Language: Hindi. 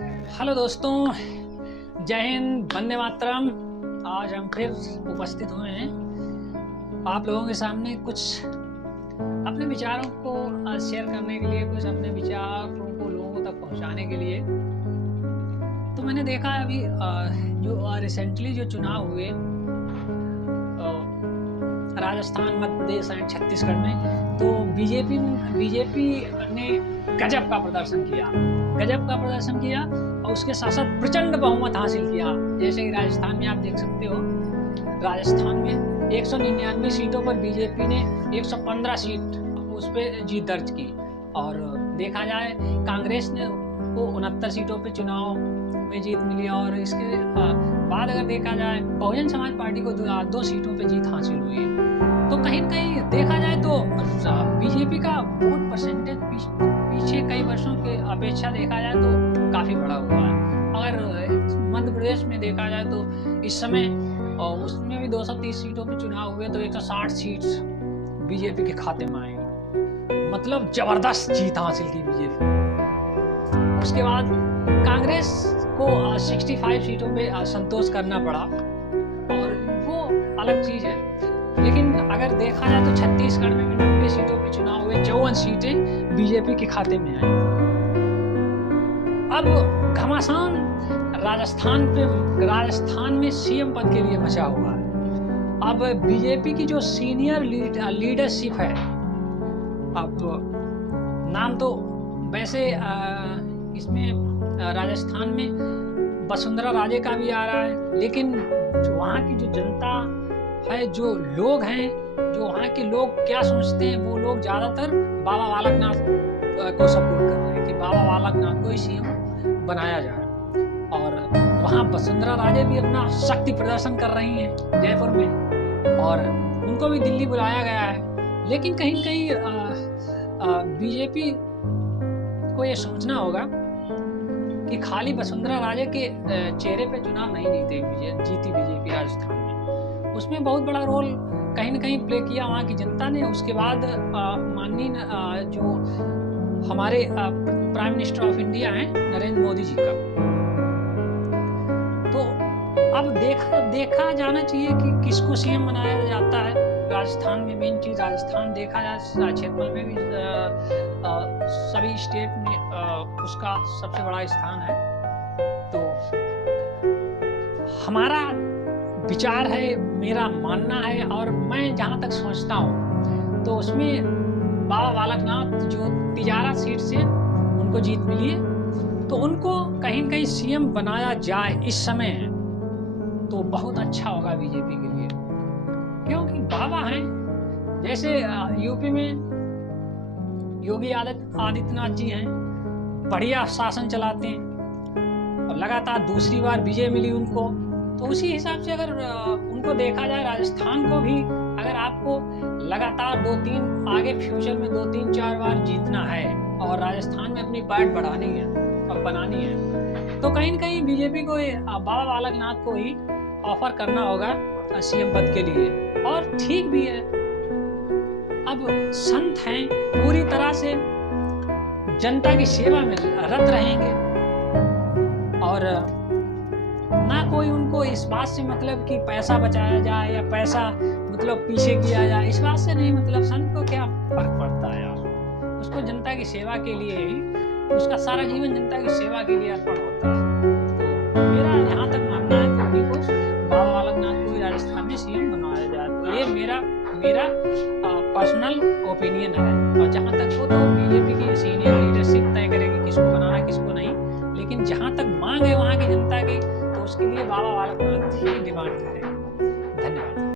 हेलो दोस्तों, जय हिंद, वंदे मातरम। आज हम फिर उपस्थित हुए हैं आप लोगों के सामने कुछ अपने विचारों को शेयर करने के लिए, कुछ अपने विचारों को लोगों तक पहुंचाने के लिए। तो मैंने देखा अभी जो रिसेंटली जो चुनाव हुए राजस्थान, मध्य प्रदेश एंड छत्तीसगढ़ में, तो बीजेपी ने गजब का प्रदर्शन किया और उसके साथ साथ प्रचंड बहुमत हासिल किया। जैसे कि राजस्थान में आप देख सकते हो, राजस्थान में 199 सीटों पर बीजेपी ने 115 सीट उस पर जीत दर्ज की। और देखा जाए कांग्रेस ने को 69 सीटों पर चुनाव में जीत मिली। और इसके बाद अगर देखा जाए बहुजन समाज पार्टी को 2 सीटों पर जीत हासिल हुई है। तो कहीं कहीं देखा जाए तो बीजेपी का वोट परसेंटेज पीछे कई वर्षों के अपेक्षा देखा जाए तो काफ़ी बड़ा हुआ है। अगर मध्य प्रदेश में देखा जाए तो इस समय उसमें भी 230 सीटों पे चुनाव हुए, तो 160 सीट बीजेपी के खाते में आई। मतलब जबरदस्त जीत हासिल की बीजेपी। उसके बाद कांग्रेस को 65 सीटों पे संतोष करना पड़ा, और वो अलग चीज़ है। लेकिन अगर देखा जाए तो छत्तीसगढ़ में भी 90 सीटों पे चुनाव हुए, 54 सीटें बीजेपी के खाते में आई। अब घमासान राजस्थान में सीएम पद के लिए मचा हुआ है। अब बीजेपी की जो सीनियर लीडरशिप है, अब नाम तो वैसे इसमें राजस्थान में वसुंधरा राजे का भी आ रहा है, लेकिन वहाँ की जो जनता है, जो लोग हैं, जो वहाँ के लोग क्या सोचते हैं, वो लोग ज़्यादातर बाबा बालकनाथ को सपोर्ट कर रहे हैं कि बाबा बालकनाथ को ही सीएम बनाया जाए। और वहाँ वसुंधरा राजे भी अपना शक्ति प्रदर्शन कर रही हैं जयपुर में, और उनको भी दिल्ली बुलाया गया है। लेकिन कहीं कहीं बीजेपी को ये सोचना होगा कि खाली वसुंधरा राजे के चेहरे पे चुनाव नहीं जीती बीजेपी राजस्थान में। उसमें बहुत बड़ा रोल कहीं न कहीं प्ले किया वहाँ की जनता ने। उसके बाद माननीय जो हमारे प्राइम मिनिस्टर ऑफ इंडिया हैं नरेंद्र मोदी जी का। तो अब देखा जाना चाहिए कि किसको सीएम बनाया जाता है राजस्थान में। मेन चीज़ राजस्थान देखा जाए, क्षेत्रफल में भी सभी स्टेट में उसका सबसे बड़ा स्थान है। तो हमारा विचार है, मेरा मानना है, और मैं जहाँ तक सोचता हूँ तो उसमें बाबा बालकनाथ जो तिजारा सीट से उनको जीत मिली है, तो उनको कहीं न कहीं सीएम बनाया जाए इस समय तो बहुत अच्छा होगा बीजेपी के लिए। क्योंकि बाबा हैं, जैसे यूपी में योगी आदित्यनाथ जी हैं, बढ़िया शासन चलाते हैं और लगातार दूसरी बार विजय मिली उनको। तो उसी हिसाब से अगर उनको देखा जाए, राजस्थान को भी अगर आपको लगातार 2-3 आगे फ्यूचर में 2-3-4 बार जीतना है और राजस्थान में अपनी पैठ बढ़ानी है और बनानी है, तो कहीं न कहीं बीजेपी को बाबा बालकनाथ को ही ऑफर करना होगा सीएम पद के लिए। और ठीक भी है, अब संत हैं, पूरी तरह से जनता की सेवा में रत रहेंगे, और ना कोई उनको इस बात से मतलब कि पैसा बचाया जाए या पैसा मतलब पीछे किया जाए, इस बात से नहीं। मतलब संत को क्या फर्क पड़ता है यार, उसको जनता की सेवा के लिए ही, उसका सारा जीवन जनता की सेवा के लिए अर्पण होता है। तो मेरा यहाँ तक मानना है कि उन्हीं को बाबा बालकनाथ को राजस्थान में सीएम बनाया जाए। तो ये मेरा पर्सनल ओपिनियन है। और जहाँ तक हो तो बीजेपी की सीनियर लीडरशिप तय करेगी किसको बनाना किसको नहीं। लेकिन जहाँ तक मांग है वहाँ की जनता की, तो उसके लिए बाबा बालकनाथ ही डिमांड करें।